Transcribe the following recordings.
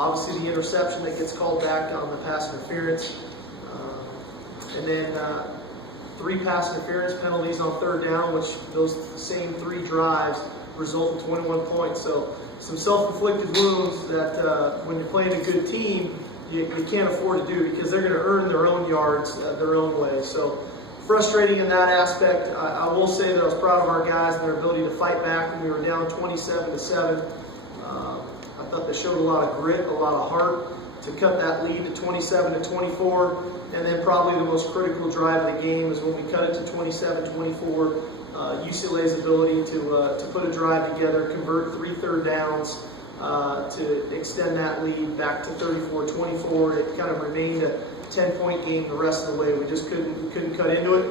Obviously, the interception that gets called back on the pass interference. And then 3 pass interference penalties on 3rd down, which those same 3 drives result in 21 points. So some self-inflicted wounds that when you're playing a good team, you can't afford to do, because they're going to earn their own yards their own way. So frustrating in that aspect. I will say that I was proud of our guys and their ability to fight back when we were down 27-7. I thought they showed a lot of grit, a lot of heart to cut that lead to 27-24. And then probably the most critical drive of the game is when we cut it to 27-24. UCLA's ability to put a drive together, convert 3 third downs, to extend that lead back to 34-24. It kind of remained a 10-point game the rest of the way. We just couldn't cut into it.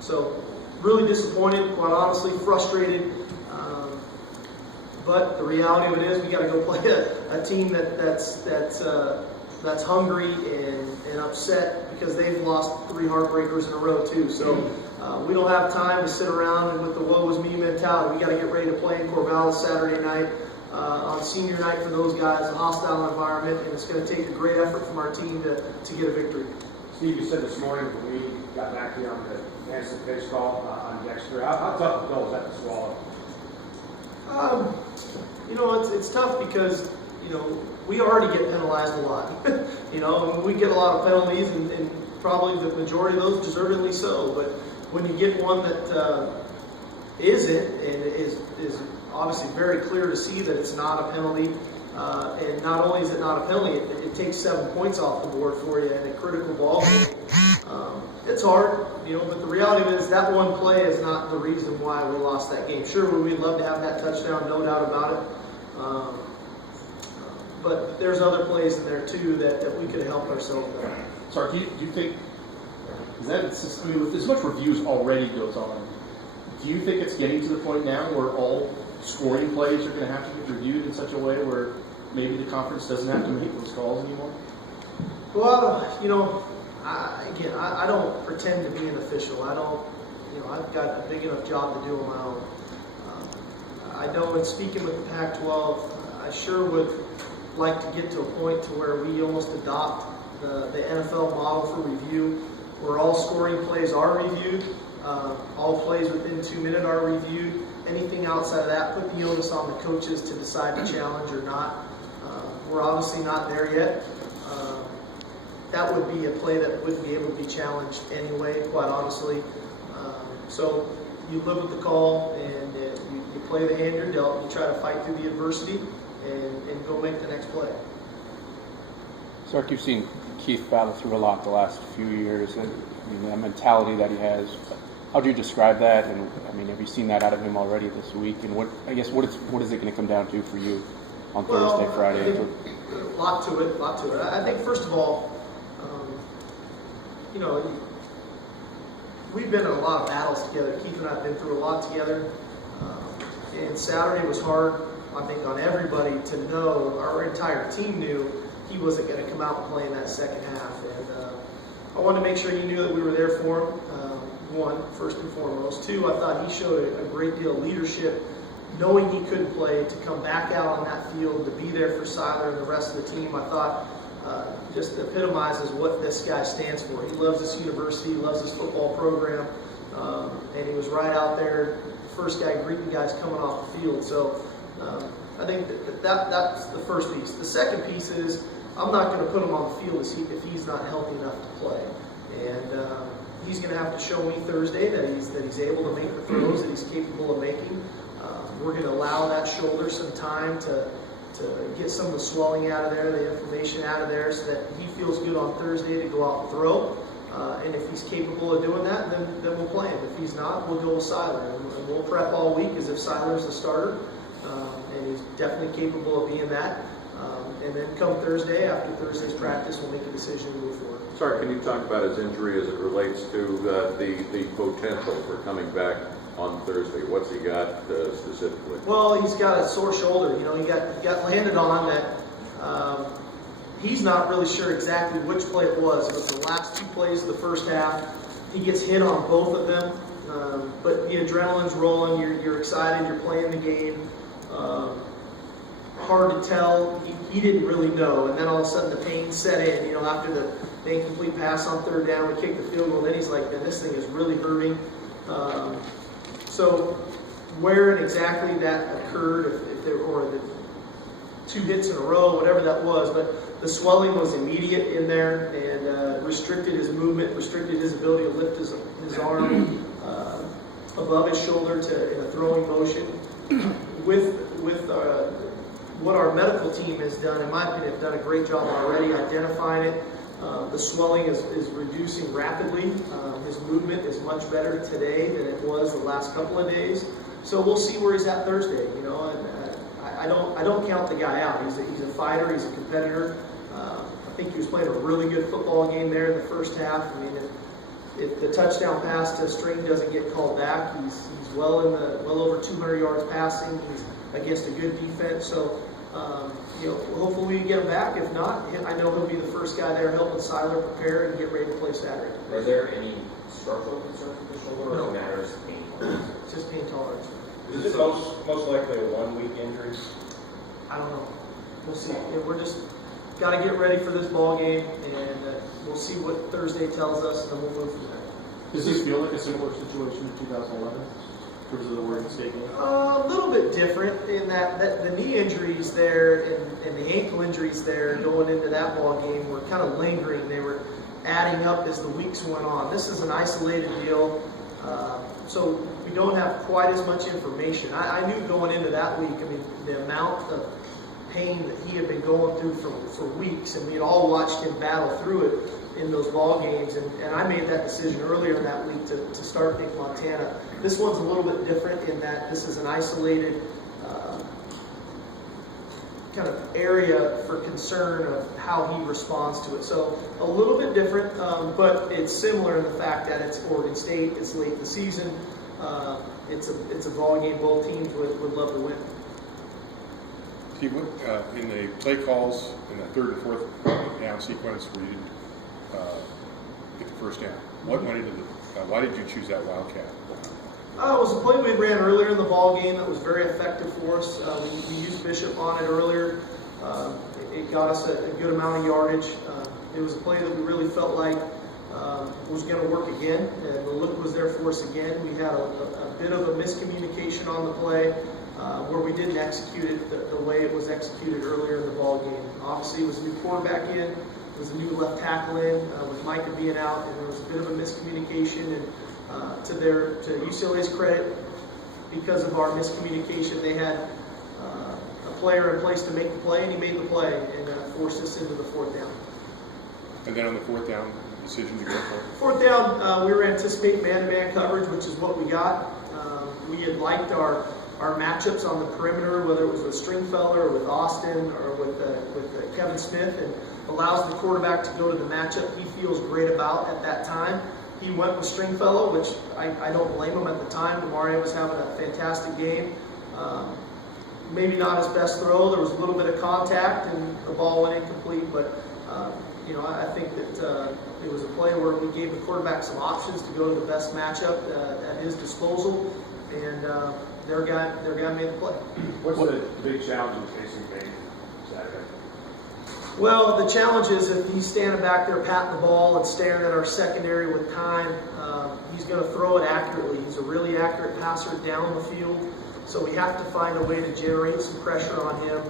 So really disappointed, quite honestly, frustrated. But the reality of it is we got to go play a team that's hungry and upset because they've lost 3 heartbreakers in a row too. So we don't have time to sit around and with the woe is me mentality. We got to get ready to play in Corvallis Saturday night. On senior night for those guys, a hostile environment, and it's going to take a great effort from our team to get a victory. Steve, you said this morning when we got back here on the instant pitch call on Dexter, how tough a pill is that to swallow? It's tough because, we already get penalized a lot. We get a lot of penalties, and probably the majority of those deservedly so. But when you get one that isn't, and is obviously very clear to see that it's not a penalty, and not only is it not a penalty, it takes 7 points off the board for you in a critical ball game. It's hard, but the reality of it is that one play is not the reason why we lost that game. Sure, we'd love to have that touchdown, no doubt about it. But there's other plays in there too that we could have helped ourselves with. Sark, do you think, with as much reviews already goes on, do you think it's getting to the point now where all scoring plays are going to have to be reviewed in such a way where maybe the conference doesn't have to make those calls anymore? Well, I don't pretend to be an official. I've got a big enough job to do on my own. I know in speaking with the Pac-12, I sure would like to get to a point to where we almost adopt the NFL model for review, where all scoring plays are reviewed, all plays within 2 minutes are reviewed. Anything outside of that, put the onus on the coaches to decide to challenge or not. We're obviously not there yet. That would be a play that wouldn't be able to be challenged anyway, quite honestly. So you live with the call, and you play the hand you're dealt. You try to fight through the adversity and go make the next play. Sark, you've seen Keith battle through a lot the last few years, and the mentality that he has. How do you describe that? And have you seen that out of him already this week? And what is it going to come down to for you on Thursday, Friday? I think a lot to it. I think first of all, we've been in a lot of battles together. Keith and I have been through a lot together. And Saturday was hard, I think, on everybody to know. Our entire team knew he wasn't going to come out and play in that second half. And I wanted to make sure he knew that we were there for him. One, first and foremost. 2, I thought he showed a great deal of leadership, knowing he couldn't play, to come back out on that field, to be there for Siler and the rest of the team. I thought just epitomizes what this guy stands for. He loves this university, he loves this football program, and he was right out there, first guy greeting guys coming off the field. So I think that's the first piece. The second piece is I'm not going to put him on the field if he's not healthy enough to play. And he's going to have to show me Thursday that he's able to make the throws that he's capable of making. We're going to allow that shoulder some time to get some of the swelling out of there, the inflammation out of there, so that he feels good on Thursday to go out and throw. And if he's capable of doing that, then we'll play him. If he's not, we'll go with Siler. And we'll prep all week as if Siler's the starter. And he's definitely capable of being that. And then come Thursday, after Thursday's practice, we'll make a decision to move forward. Sorry, can you talk about his injury as it relates to the potential for coming back on Thursday? What's he got specifically? Well, he's got a sore shoulder. He got landed on that. He's not really sure exactly which play it was. It was the last 2 plays of the first half. He gets hit on both of them. But the adrenaline's rolling. You're excited. You're playing the game. hard to tell. He didn't really know, and then all of a sudden the pain set in. After the incomplete pass on third down, we kicked the field goal. Then he's like, "Man, this thing is really hurting." So where and exactly that occurred, if there were the 2 hits in a row, whatever that was, but the swelling was immediate in there and restricted his movement, restricted his ability to lift his arm above his shoulder in a throwing motion. With what our medical team has done, in my opinion, have done a great job already identifying it. The swelling is reducing rapidly. His movement is much better today than it was the last couple of days. So we'll see where he's at Thursday. I don't count the guy out. He's a fighter. He's a competitor. I think he was playing a really good football game there in the first half. I mean, if the touchdown pass to String doesn't get called back, he's well over 200 yards passing. He's against a good defense. So hopefully we get him back. If not, I know he'll be the first guy there helping Siler prepare and get ready to play Saturday. Are there any structural concerns with the shoulder, or matters of pain tolerance? It's just pain tolerance. Is it most likely a 1-week injury? I don't know. We'll see. We're just got to get ready for this ball game, and we'll see what Thursday tells us, and then we'll move from there. Does this feel like a similar situation in 2011 in terms of the Oregon State game? A little bit different in that the knee injuries there and the ankle injuries there going into that ball game were kind of lingering. They were adding up as the weeks went on. This is an isolated deal, so we don't have quite as much information. I knew going into that week, the amount of pain that he had been going through for weeks, and we had all watched him battle through it in those ball games, and I made that decision earlier in that week to start Nick Montana. This one's a little bit different in that this is an isolated kind of area for concern of how he responds to it. So a little bit different, but it's similar in the fact that it's Oregon State, it's late in the season, it's a ball game both teams would love to win. Steve, in the play calls in the third and fourth down sequence where you didn't get the first down, what went into why did you choose that Wildcat? It was a play we ran earlier in the ball game that was very effective for us. We used Bishop on it earlier. It got us a good amount of yardage. It was a play that we really felt like was going to work again, and the look was there for us again. We had a bit of a miscommunication on the play where we didn't execute it the way it was executed earlier in the ball game. Obviously, it was a new quarterback in. There was a new left tackle in with Micah being out, and there was a bit of a miscommunication. And to UCLA's credit, because of our miscommunication, they had a player in place to make the play, and he made the play and forced us into the fourth down. And then on the fourth down, decision to go for it? Fourth down, we were anticipating man-to-man coverage, which is what we got. We had liked our matchups on the perimeter, whether it was with Stringfellow or with Austin or with Kevin Smith, and allows the quarterback to go to the matchup he feels great about at that time. He went with Stringfellow, which I don't blame him at the time. Demario was having a fantastic game. Maybe not his best throw. There was a little bit of contact, and the ball went incomplete. But I think that it was a play where we gave the quarterback some options to go to the best matchup at his disposal, and their guy made the play. What's the big challenge in facing Payne Saturday? Well, the challenge is if he's standing back there patting the ball and staring at our secondary with time, he's going to throw it accurately. He's a really accurate passer down the field, so we have to find a way to generate some pressure on him.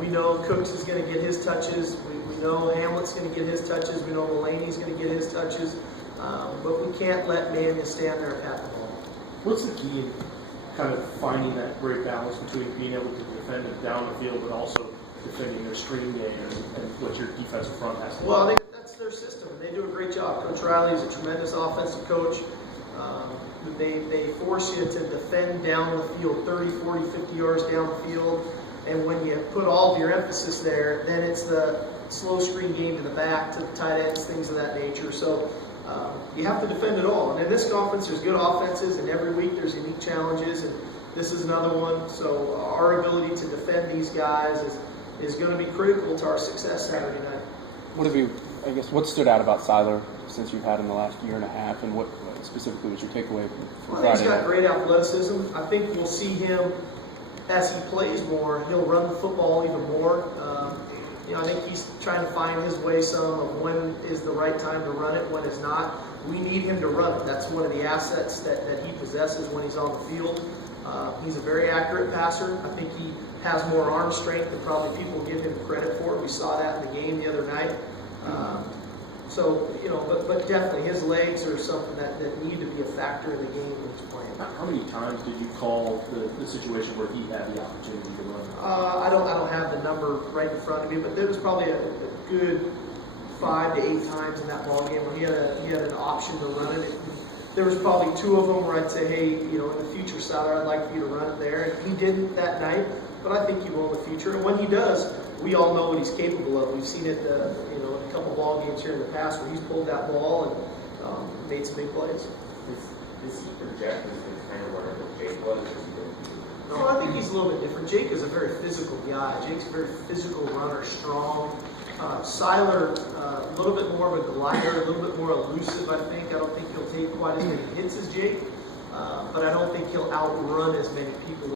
We know Cooks is going to get his touches. We know Hamlet's going to get his touches. We know Mulaney's going to get his touches. But we can't let Mannion stand there and pat the ball. What's the key in kind of finding that great balance between being able to defend it down the field, but also defending their screen game and what your defensive front has to do? Well, I think that's their system. They do a great job. Coach Riley is a tremendous offensive coach. They force you to defend down the field, 30, 40, 50 yards down the field. And when you put all of your emphasis there, then it's the slow screen game to the back, to the tight ends, things of that nature. So you have to defend it all. And in this conference, there's good offenses, and every week there's unique challenges, and this is another one. So our ability to defend these guys is going to be critical to our success Saturday night. What stood out about Siler since you've had him the last year and a half, and what specifically was your takeaway from I think Friday he's got night? great athleticism. I think we'll see him as he plays more, he'll run the football even more. I think he's trying to find his way some of when is the right time to run it, when is not. We need him to run it. That's one of the assets that he possesses when he's on the field. He's a very accurate passer. I think he has more arm strength than probably people give him credit for. We saw that in the game the other night. But definitely his legs are something that need to be a factor in the game when he's playing. How many times did you call the situation where he had the opportunity to run? I don't have the number right in front of me, but there was probably a good 5 to 8 times in that ball game where he had an option to run it. There was probably 2 of them where I'd say, hey, in the future, Siler, I'd like for you to run it there. And he didn't that night, but I think he will in the future. And when he does, we all know what he's capable of. We've seen it, in a couple ball games here in the past where he's pulled that ball and made some big plays. Does he project as kind of runner that Jake was? No, I think he's a little bit different. Jake is a very physical guy. Jake's a very physical runner, strong. Siler, a little bit more of a glider, a little bit more elusive, I think. I don't think he'll take quite as many hits as Jake, but I don't think he'll outrun as many people